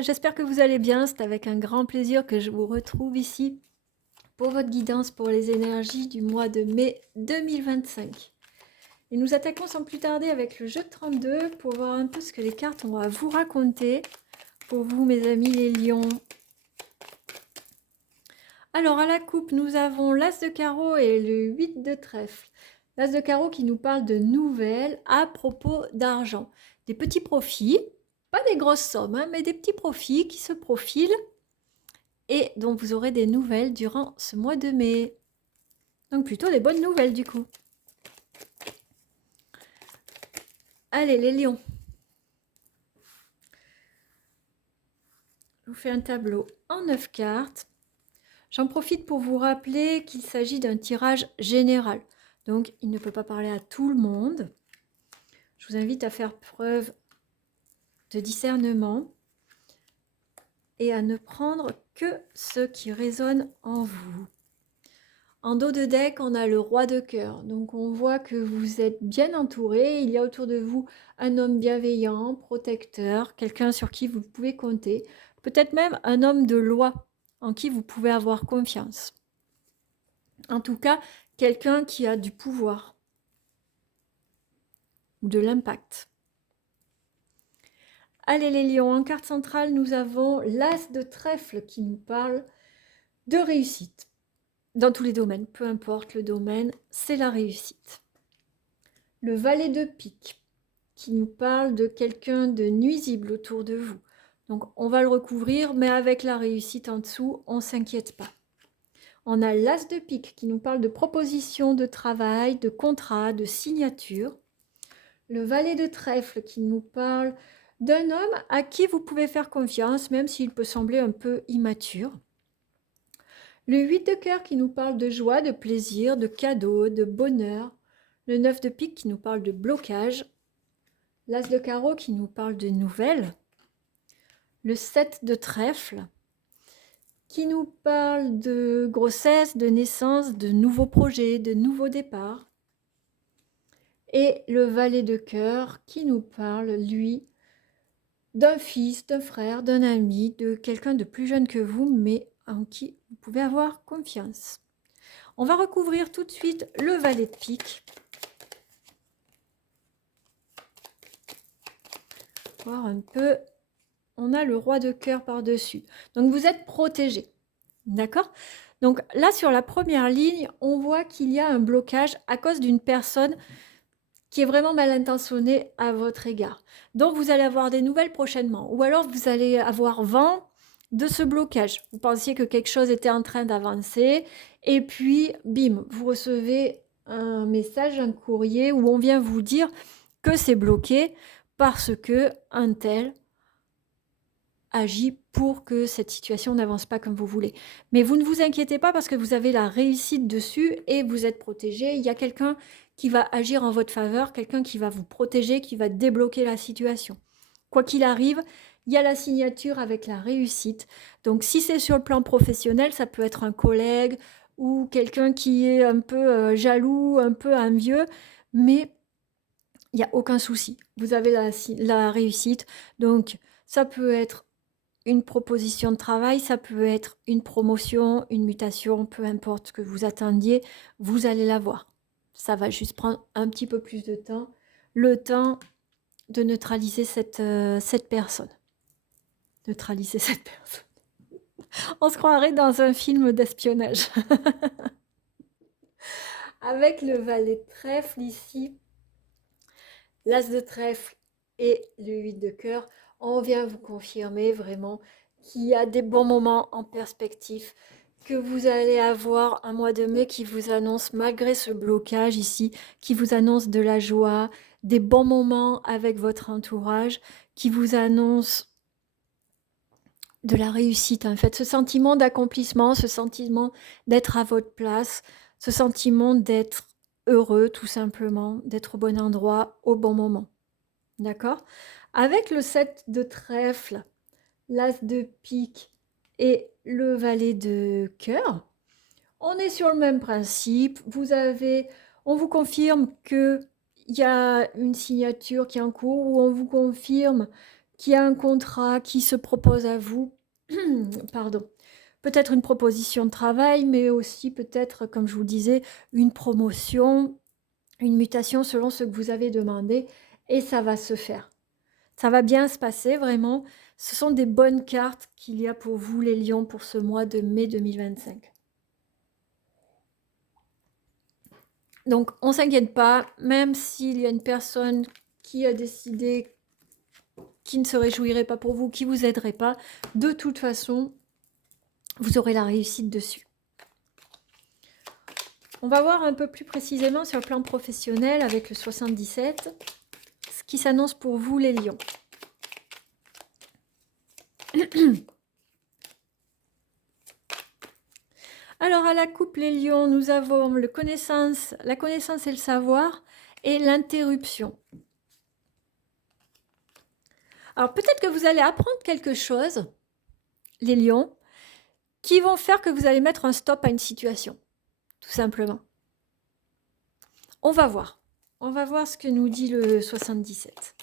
J'espère que vous allez bien. C'est avec un grand plaisir que je vous retrouve ici pour votre guidance pour les énergies du mois de mai 2025. Et nous attaquons sans plus tarder avec le jeu de 32 pour voir un peu ce que les cartes ont à vous raconter. Pour vous, mes amis les lions. Alors, à la coupe, nous avons l'As de carreau et le 8 de trèfle. L'As de carreau qui nous parle de nouvelles à propos d'argent. Des petits profits, pas des grosses sommes, hein, mais des petits profits qui se profilent et dont vous aurez des nouvelles durant ce mois de mai. Donc plutôt des bonnes nouvelles du coup. Allez les lions. Je vous fais un tableau en 9 cartes. J'en profite pour vous rappeler qu'il s'agit d'un tirage général. Donc il ne peut pas parler à tout le monde. Je vous invite à faire preuve de discernement et à ne prendre que ce qui résonne en vous. En dos de deck, on a le roi de cœur. Donc on voit que vous êtes bien entouré. Il y a autour de vous un homme bienveillant, protecteur, quelqu'un sur qui vous pouvez compter. Peut-être même un homme de loi en qui vous pouvez avoir confiance. En tout cas, quelqu'un qui a du pouvoir ou de l'impact. Allez les lions, en carte centrale, nous avons l'as de trèfle qui nous parle de réussite. Dans tous les domaines, peu importe le domaine, c'est la réussite. Le valet de pique qui nous parle de quelqu'un de nuisible autour de vous. Donc on va le recouvrir, mais avec la réussite en dessous, on ne s'inquiète pas. On a l'as de pique qui nous parle de propositions de travail, de contrat, de signature. Le valet de trèfle qui nous parle d'un homme à qui vous pouvez faire confiance, même s'il peut sembler un peu immature. Le 8 de cœur qui nous parle de joie, de plaisir, de cadeaux, de bonheur. Le 9 de pique qui nous parle de blocage. L'as de carreau qui nous parle de nouvelles. Le 7 de trèfle qui nous parle de grossesse, de naissance, de nouveaux projets, de nouveaux départs. Et le valet de cœur qui nous parle, lui, d'un fils, d'un frère, d'un ami, de quelqu'un de plus jeune que vous, mais en qui vous pouvez avoir confiance. On va recouvrir tout de suite le valet de pique. Voir un peu. On a le roi de cœur par-dessus. Donc vous êtes protégé. D'accord? Donc là, sur la première ligne, on voit qu'il y a un blocage à cause d'une personne qui est vraiment mal intentionnée à votre égard. Donc vous allez avoir des nouvelles prochainement. Ou alors vous allez avoir vent de ce blocage. Vous pensiez que quelque chose était en train d'avancer. Et puis, bim, vous recevez un message, un courrier où on vient vous dire que c'est bloqué parce que un tel agit pour que cette situation n'avance pas comme vous voulez. Mais vous ne vous inquiétez pas parce que vous avez la réussite dessus et vous êtes protégé. Il y a quelqu'un qui va agir en votre faveur, quelqu'un qui va vous protéger, qui va débloquer la situation. Quoi qu'il arrive, il y a la signature avec la réussite. Donc si c'est sur le plan professionnel, ça peut être un collègue ou quelqu'un qui est un peu jaloux, un peu envieux, mais il n'y a aucun souci. Vous avez la réussite. Donc ça peut être une proposition de travail, ça peut être une promotion, une mutation, peu importe ce que vous attendiez, vous allez l'avoir. Ça va juste prendre un petit peu plus de temps, le temps de neutraliser cette personne. Neutraliser cette personne. On se croirait dans un film d'espionnage. Avec le valet de trèfle ici, l'as de trèfle et le 8 de cœur, on vient vous confirmer vraiment qu'il y a des bons moments en perspective, que vous allez avoir un mois de mai qui vous annonce, malgré ce blocage ici, qui vous annonce de la joie, des bons moments avec votre entourage, qui vous annonce de la réussite en fait, ce sentiment d'accomplissement, ce sentiment d'être à votre place, ce sentiment d'être heureux tout simplement, d'être au bon endroit, au bon moment. D'accord? Avec le 7 de trèfle, l'as de pique et le valet de cœur, on est sur le même principe. On vous confirme qu'il y a une signature qui est en cours ou on vous confirme qui a un contrat qui se propose à vous. Pardon. Peut-être une proposition de travail, mais aussi peut-être, comme je vous le disais, une promotion, une mutation selon ce que vous avez demandé et ça va se faire. Ça va bien se passer vraiment. Ce sont des bonnes cartes qu'il y a pour vous les lions pour ce mois de mai 2025. Donc on ne s'inquiète pas, même s'il y a une personne qui a décidé qui ne se réjouirait pas pour vous, qui ne vous aiderait pas, de toute façon, vous aurez la réussite dessus. On va voir un peu plus précisément sur le plan professionnel avec le 77, ce qui s'annonce pour vous les lions. Alors à la coupe les lions, nous avons la connaissance et le savoir et l'interruption. Alors peut-être que vous allez apprendre quelque chose, les lions, qui vont faire que vous allez mettre un stop à une situation, tout simplement. On va voir ce que nous dit le 77.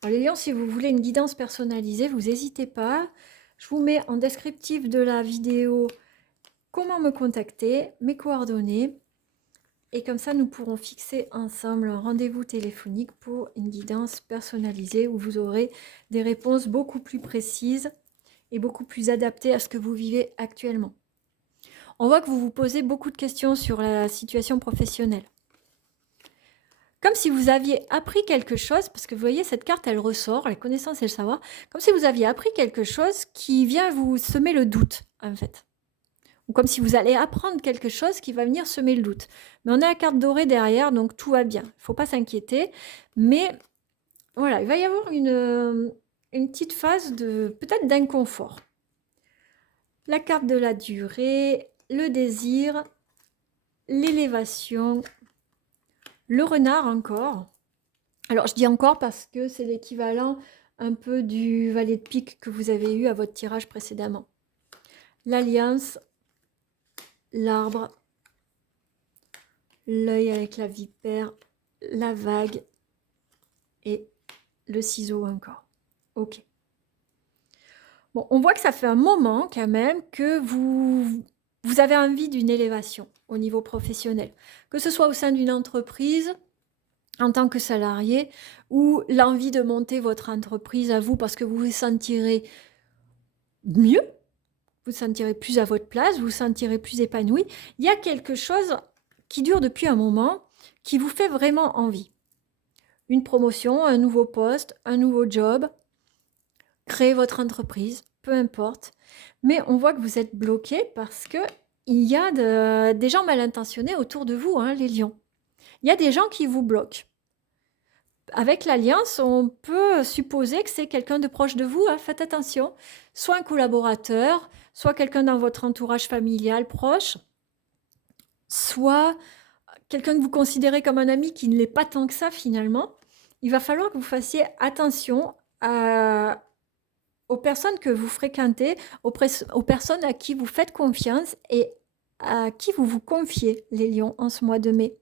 Alors les lions, si vous voulez une guidance personnalisée, vous n'hésitez pas. Je vous mets en descriptif de la vidéo comment me contacter, mes coordonnées. Et comme ça, nous pourrons fixer ensemble un rendez-vous téléphonique pour une guidance personnalisée où vous aurez des réponses beaucoup plus précises et beaucoup plus adaptées à ce que vous vivez actuellement. On voit que vous vous posez beaucoup de questions sur la situation professionnelle. Comme si vous aviez appris quelque chose, parce que vous voyez, cette carte, elle ressort, la connaissance et le savoir, comme si vous aviez appris quelque chose qui vient vous semer le doute, en fait. Ou comme si vous allez apprendre quelque chose qui va venir semer le doute. Mais on a la carte dorée derrière, donc tout va bien. Il ne faut pas s'inquiéter. Mais voilà, il va y avoir une petite phase peut-être d'inconfort. La carte de la durée, le désir, l'élévation, le renard encore. Alors je dis encore parce que c'est l'équivalent un peu du valet de pique que vous avez eu à votre tirage précédemment. L'alliance, l'arbre, l'œil avec la vipère, la vague et le ciseau encore. Ok. Bon, on voit que ça fait un moment quand même que vous avez envie d'une élévation au niveau professionnel. Que ce soit au sein d'une entreprise, en tant que salarié, ou l'envie de monter votre entreprise à vous parce que vous vous sentirez mieux, vous vous sentirez plus à votre place, vous vous sentirez plus épanoui. Il y a quelque chose qui dure depuis un moment, qui vous fait vraiment envie. Une promotion, un nouveau poste, un nouveau job, créer votre entreprise, peu importe. Mais on voit que vous êtes bloqué parce qu'il y a des gens mal intentionnés autour de vous, hein, les lions. Il y a des gens qui vous bloquent. Avec l'alliance, on peut supposer que c'est quelqu'un de proche de vous, hein, faites attention. Soit un collaborateur, soit quelqu'un dans votre entourage familial proche, soit quelqu'un que vous considérez comme un ami qui ne l'est pas tant que ça finalement. Il va falloir que vous fassiez attention aux personnes que vous fréquentez, aux personnes à qui vous faites confiance et à qui vous vous confiez, les lions, en ce mois de mai.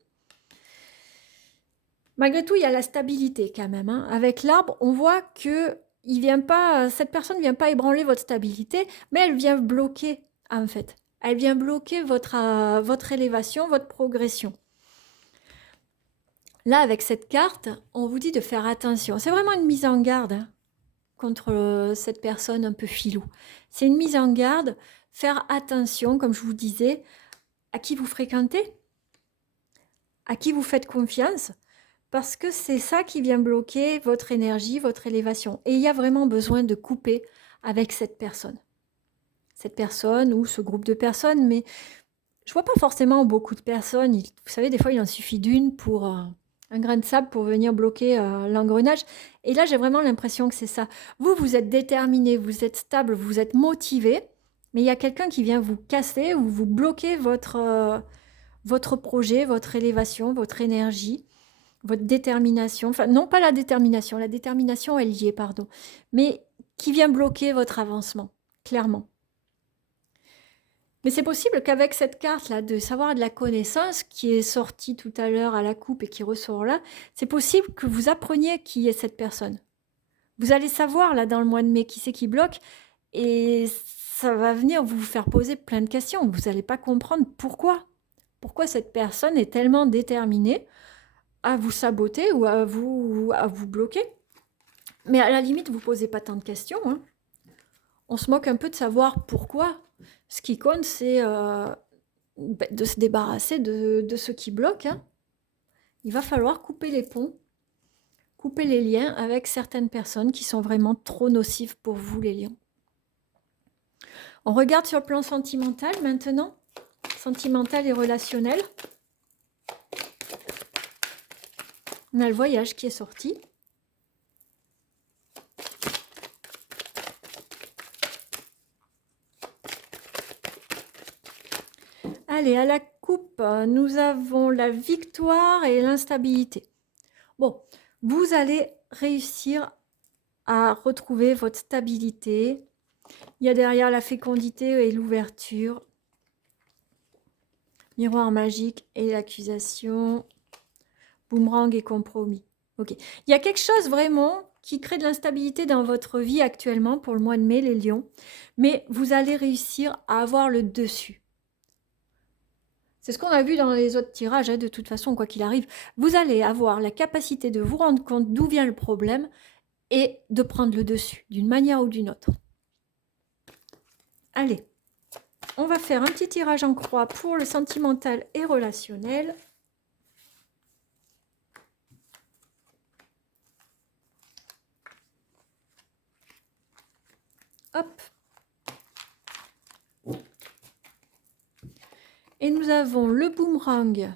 Malgré tout, il y a la stabilité quand même, hein. Avec l'arbre, on voit que cette personne ne vient pas ébranler votre stabilité, mais elle vient bloquer, en fait. Elle vient bloquer votre élévation, votre progression. Là, avec cette carte, on vous dit de faire attention. C'est vraiment une mise en garde, hein, contre cette personne un peu filou. C'est une mise en garde, faire attention, comme je vous disais, à qui vous fréquentez, à qui vous faites confiance, parce que c'est ça qui vient bloquer votre énergie, votre élévation. Et il y a vraiment besoin de couper avec cette personne. Cette personne ou ce groupe de personnes, mais je ne vois pas forcément beaucoup de personnes. Vous savez, des fois, il en suffit d'une pour un grain de sable pour venir bloquer l'engrenage. Et là, j'ai vraiment l'impression que c'est ça. Vous êtes déterminé, vous êtes stable, vous êtes motivé, mais il y a quelqu'un qui vient vous casser ou vous bloquer votre projet, votre élévation, votre énergie, votre détermination. Enfin, non, pas la détermination elle y est, pardon. Mais qui vient bloquer votre avancement, clairement. Mais c'est possible qu'avec cette carte-là, de savoir de la connaissance, qui est sortie tout à l'heure à la coupe et qui ressort là, c'est possible que vous appreniez qui est cette personne. Vous allez savoir là dans le mois de mai qui c'est qui bloque et ça va venir vous faire poser plein de questions. Vous n'allez pas comprendre pourquoi. Pourquoi cette personne est tellement déterminée à vous saboter ou à vous bloquer. Mais à la limite, vous ne posez pas tant de questions. Hein. On se moque un peu de savoir pourquoi. Ce qui compte, c'est de se débarrasser de ce qui bloque. Hein. Il va falloir couper les ponts, couper les liens avec certaines personnes qui sont vraiment trop nocives pour vous, les lions. On regarde sur le plan sentimental maintenant, sentimental et relationnel. On a le voyage qui est sorti. Allez, à la coupe, nous avons la victoire et l'instabilité. Bon, vous allez réussir à retrouver votre stabilité. Il y a derrière la fécondité et l'ouverture. Miroir magique et l'accusation. Boomerang et compromis. Ok. Il y a quelque chose vraiment qui crée de l'instabilité dans votre vie actuellement pour le mois de mai, les lions. Mais vous allez réussir à avoir le dessus. C'est ce qu'on a vu dans les autres tirages, hein, de toute façon, quoi qu'il arrive. Vous allez avoir la capacité de vous rendre compte d'où vient le problème et de prendre le dessus, d'une manière ou d'une autre. Allez, on va faire un petit tirage en croix pour le sentimental et relationnel. Hop. Et nous avons le boomerang,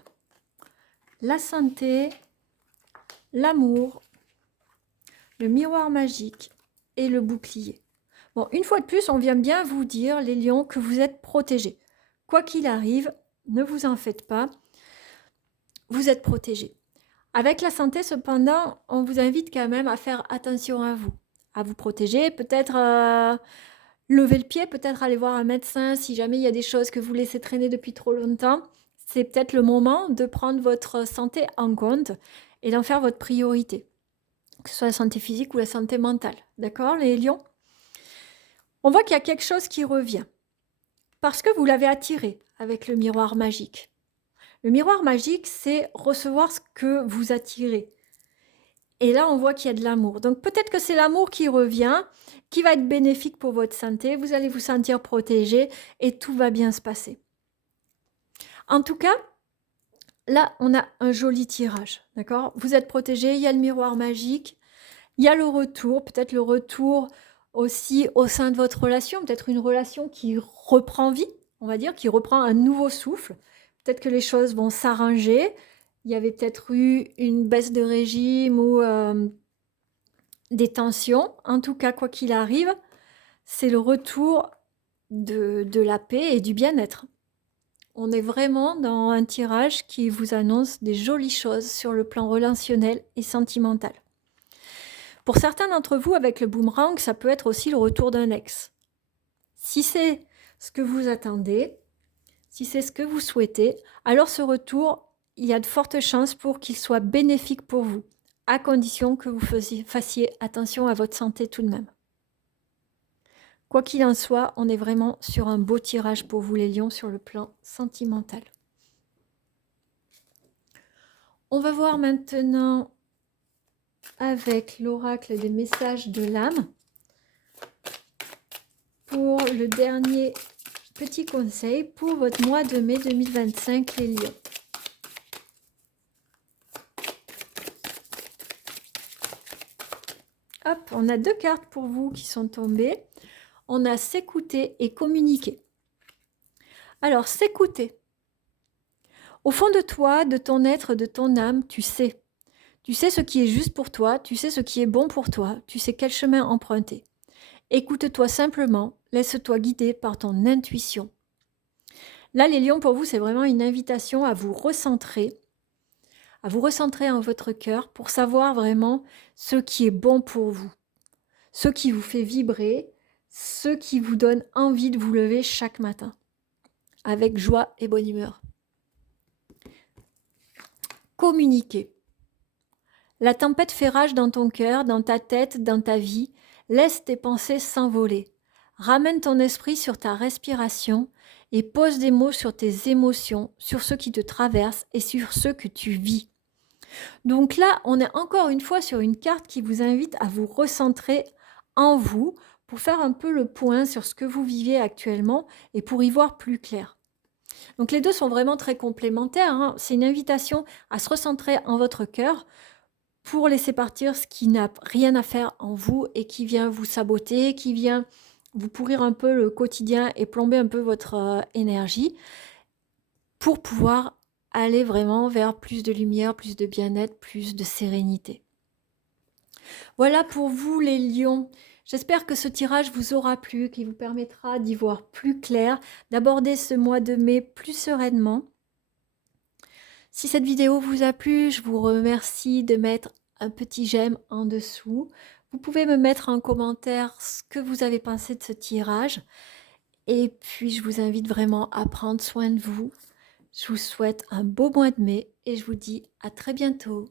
la santé, l'amour, le miroir magique et le bouclier. Bon, une fois de plus, on vient bien vous dire, les lions, que vous êtes protégés. Quoi qu'il arrive, ne vous en faites pas, vous êtes protégés. Avec la santé, cependant, on vous invite quand même à faire attention à vous protéger, peut-être lever le pied, peut-être aller voir un médecin si jamais il y a des choses que vous laissez traîner depuis trop longtemps. C'est peut-être le moment de prendre votre santé en compte et d'en faire votre priorité, que ce soit la santé physique ou la santé mentale. D'accord, les lions? On voit qu'il y a quelque chose qui revient parce que vous l'avez attiré avec le miroir magique. Le miroir magique, c'est recevoir ce que vous attirez. Et là, on voit qu'il y a de l'amour. Donc peut-être que c'est l'amour qui revient, qui va être bénéfique pour votre santé. Vous allez vous sentir protégé et tout va bien se passer. En tout cas, là, on a un joli tirage. D'accord? Vous êtes protégé, il y a le miroir magique, il y a le retour, peut-être le retour aussi au sein de votre relation, peut-être une relation qui reprend vie, on va dire, qui reprend un nouveau souffle. Peut-être que les choses vont s'arranger. Il y avait peut-être eu une baisse de régime ou des tensions. En tout cas, quoi qu'il arrive, c'est le retour de la paix et du bien-être. On est vraiment dans un tirage qui vous annonce des jolies choses sur le plan relationnel et sentimental. Pour certains d'entre vous, avec le boomerang, ça peut être aussi le retour d'un ex. Si c'est ce que vous attendez, si c'est ce que vous souhaitez, alors ce retour, il y a de fortes chances pour qu'il soit bénéfique pour vous, à condition que vous fassiez attention à votre santé tout de même. Quoi qu'il en soit, on est vraiment sur un beau tirage pour vous les lions sur le plan sentimental. On va voir maintenant avec l'oracle des messages de l'âme pour le dernier petit conseil pour votre mois de mai 2025 les lions. Hop, on a deux cartes pour vous qui sont tombées. On a s'écouter et communiquer. Alors, s'écouter. Au fond de toi, de ton être, de ton âme, tu sais. Tu sais ce qui est juste pour toi, tu sais ce qui est bon pour toi, tu sais quel chemin emprunter. Écoute-toi simplement, laisse-toi guider par ton intuition. Là, les lions, pour vous, c'est vraiment une invitation à vous recentrer en votre cœur pour savoir vraiment ce qui est bon pour vous, ce qui vous fait vibrer, ce qui vous donne envie de vous lever chaque matin. avec joie et bonne humeur. Communiquer. La tempête fait rage dans ton cœur, dans ta tête, dans ta vie. Laisse tes pensées s'envoler. Ramène ton esprit sur ta respiration et pose des mots sur tes émotions, sur ceux qui te traversent et sur ceux que tu vis. Donc là, on est encore une fois sur une carte qui vous invite à vous recentrer en vous pour faire un peu le point sur ce que vous vivez actuellement et pour y voir plus clair. Donc les deux sont vraiment très complémentaires, hein. C'est une invitation à se recentrer en votre cœur pour laisser partir ce qui n'a rien à faire en vous et qui vient vous saboter, qui vient vous pourrir un peu le quotidien et plomber un peu votre énergie pour pouvoir aller vraiment vers plus de lumière, plus de bien-être, plus de sérénité. Voilà pour vous les lions. J'espère que ce tirage vous aura plu, qu'il vous permettra d'y voir plus clair, d'aborder ce mois de mai plus sereinement. Si cette vidéo vous a plu, je vous remercie de mettre un petit j'aime en dessous. Vous pouvez me mettre en commentaire ce que vous avez pensé de ce tirage. Et puis, je vous invite vraiment à prendre soin de vous. Je vous souhaite un beau mois de mai et je vous dis à très bientôt.